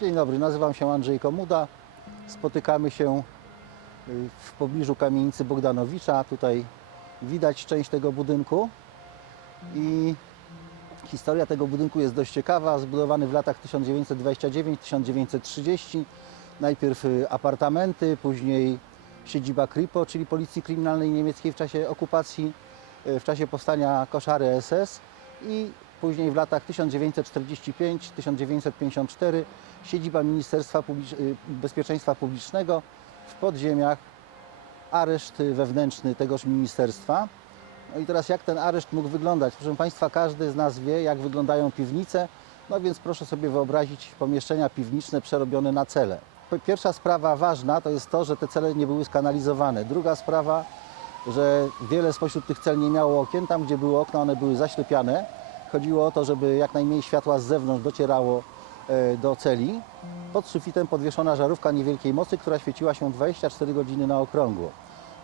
Dzień dobry, nazywam się Andrzej Komuda. Spotykamy się y, w pobliżu kamienicy Bogdanowicza. Tutaj widać część tego budynku i historia tego budynku jest dość ciekawa. Zbudowany w latach 1929-1930. Najpierw y, apartamenty, później siedziba KRIPO, czyli Policji Kryminalnej Niemieckiej w czasie okupacji, y, w czasie powstania koszary SS i później w latach 1945-1954 siedziba Ministerstwa Publicz- y, Bezpieczeństwa Publicznego w podziemiach, areszt wewnętrzny tegoż ministerstwa. No i teraz jak ten areszt mógł wyglądać? Proszę Państwa, każdy z nas wie, jak wyglądają piwnice, no więc proszę sobie wyobrazić pomieszczenia piwniczne przerobione na cele. Pierwsza sprawa ważna to jest to, że te cele nie były skanalizowane. Druga sprawa, że wiele spośród tych cel nie miało okien. Tam, gdzie były okna, one były zaślepiane. Chodziło o to, żeby jak najmniej światła z zewnątrz docierało e, do celi. Pod sufitem podwieszona żarówka niewielkiej mocy, która świeciła się 24 godziny na okrągło.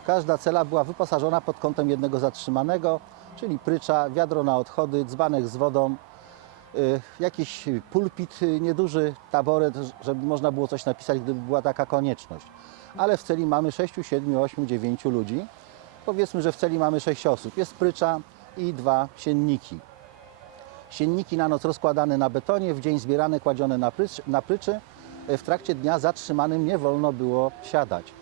Każda cela była wyposażona pod kątem jednego zatrzymanego, czyli prycza, wiadro na odchody, dzbanek z wodą, y, jakiś pulpit y, nieduży, taboret, żeby można było coś napisać, gdyby była taka konieczność. Ale w celi mamy 6, 7, 8, 9 ludzi. Powiedzmy, że w celi mamy 6 osób. Jest prycza i dwa sienniki. Sienniki na noc rozkładane na betonie, w dzień zbierane, kładzione na, prycz, na pryczy. Y, W trakcie dnia zatrzymanym nie wolno było siadać.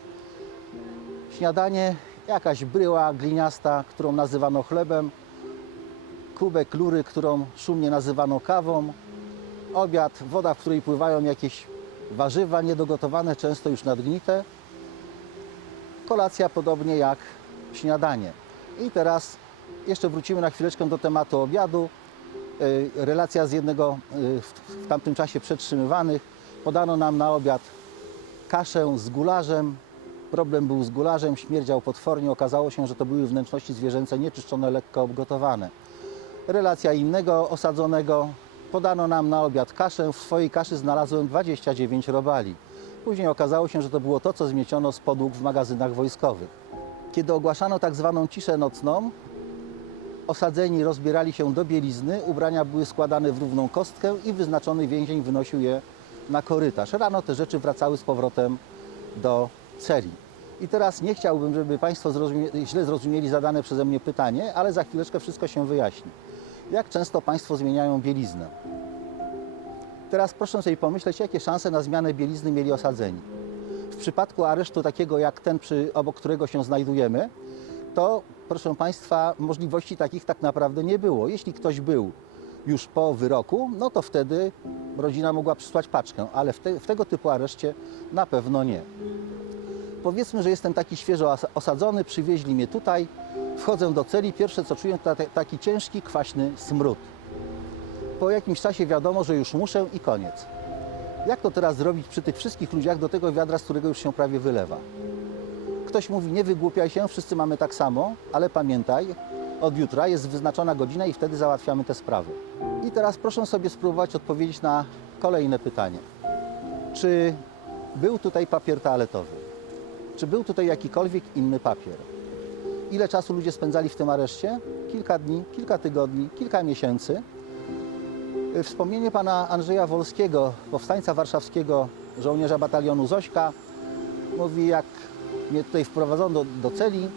Śniadanie, jakaś bryła gliniasta, którą nazywano chlebem, kubek lury, którą szumnie nazywano kawą, obiad, woda, w której pływają jakieś warzywa niedogotowane, często już nadgnite, kolacja podobnie jak śniadanie. I teraz jeszcze wrócimy na chwileczkę do tematu obiadu. Y, Relacja z jednego y, w tamtym czasie przetrzymywanych. Podano nam na obiad kaszę z gularzem. Problem był z gularzem, śmierdział potwornie. Okazało się, że to były wnętrzności zwierzęce nieczyszczone, lekko obgotowane. Relacja innego osadzonego. Podano nam na obiad kaszę. W swojej kaszy znalazłem 29 robali. Później okazało się, że to było to, co zmieciono z podłóg w magazynach wojskowych. Kiedy ogłaszano tak zwaną ciszę nocną, osadzeni rozbierali się do bielizny, ubrania były składane w równą kostkę i wyznaczony więzień wynosił je na korytarz. Rano te rzeczy wracały z powrotem do celi. I teraz nie chciałbym, żeby Państwo zrozumie- źle zrozumieli zadane przeze mnie pytanie, ale za chwileczkę wszystko się wyjaśni. Jak często Państwo zmieniają bieliznę? Teraz proszę sobie pomyśleć, jakie szanse na zmianę bielizny mieli osadzeni. W przypadku aresztu takiego jak ten, przy, obok którego się znajdujemy, to proszę Państwa, możliwości takich tak naprawdę nie było. Jeśli ktoś był już po wyroku, no to wtedy rodzina mogła przysłać paczkę, ale w, te, w tego typu areszcie na pewno nie. Powiedzmy, że jestem taki świeżo os- osadzony, przywieźli mnie tutaj, wchodzę do celi, pierwsze co czuję to ta- taki ciężki, kwaśny smród. Po jakimś czasie wiadomo, że już muszę i koniec. Jak to teraz zrobić przy tych wszystkich ludziach do tego wiadra, z którego już się prawie wylewa? Ktoś mówi, nie wygłupiaj się, wszyscy mamy tak samo, ale pamiętaj, od jutra jest wyznaczona godzina i wtedy załatwiamy te sprawy. I teraz proszę sobie spróbować odpowiedzieć na kolejne pytanie. Czy był tutaj papier toaletowy? Czy był tutaj jakikolwiek inny papier? Ile czasu ludzie spędzali w tym areszcie? Kilka dni, kilka tygodni, kilka miesięcy. Wspomnienie pana Andrzeja Wolskiego, powstańca warszawskiego, żołnierza batalionu Zośka, mówi, jak mnie tutaj wprowadzono do, do celi,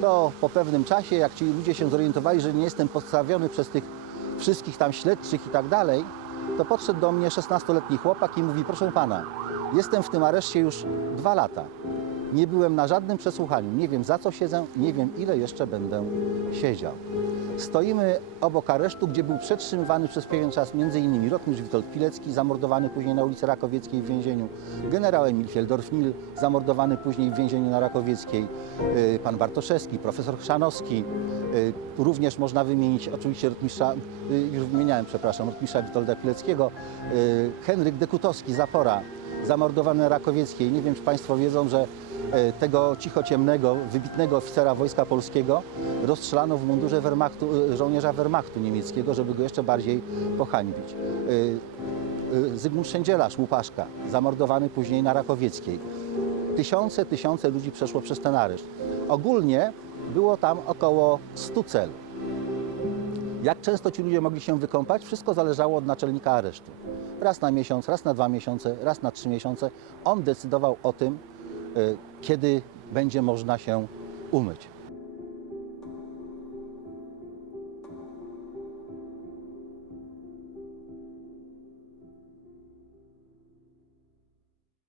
to po pewnym czasie, jak ci ludzie się zorientowali, że nie jestem podstawiony przez tych wszystkich tam śledczych i tak dalej, to podszedł do mnie 16-letni chłopak i mówi, proszę pana, jestem w tym areszcie już dwa lata. Nie byłem na żadnym przesłuchaniu, nie wiem za co siedzę, nie wiem ile jeszcze będę siedział. Stoimy obok aresztu, gdzie był przetrzymywany przez pewien czas m.in. rotmistrz Witold Pilecki, zamordowany później na ulicy Rakowieckiej w więzieniu, generał Emil Fieldorf-Nil, zamordowany później w więzieniu na Rakowieckiej, y, pan Bartoszewski, profesor Chrzanowski, y, również można wymienić oczywiście rotmistrza, y, już wymieniałem, przepraszam, rotmistrza Witolda Pileckiego, Henryk Dekutowski, Zapora, zamordowany na Rakowieckiej. Nie wiem, czy Państwo wiedzą, że e, tego cichociemnego, wybitnego oficera Wojska Polskiego rozstrzelano w mundurze Wehrmachtu, e, żołnierza Wehrmachtu niemieckiego, żeby go jeszcze bardziej pohańbić. E, Zygmunt Szędzielarz, Łupaszka, zamordowany później na Rakowieckiej. Tysiące, tysiące ludzi przeszło przez ten areszt. Ogólnie było tam około 100 cel. Jak często ci ludzie mogli się wykąpać, wszystko zależało od naczelnika aresztu. Raz na miesiąc, raz na dwa miesiące, raz na trzy miesiące. On decydował o tym, y, kiedy będzie można się umyć.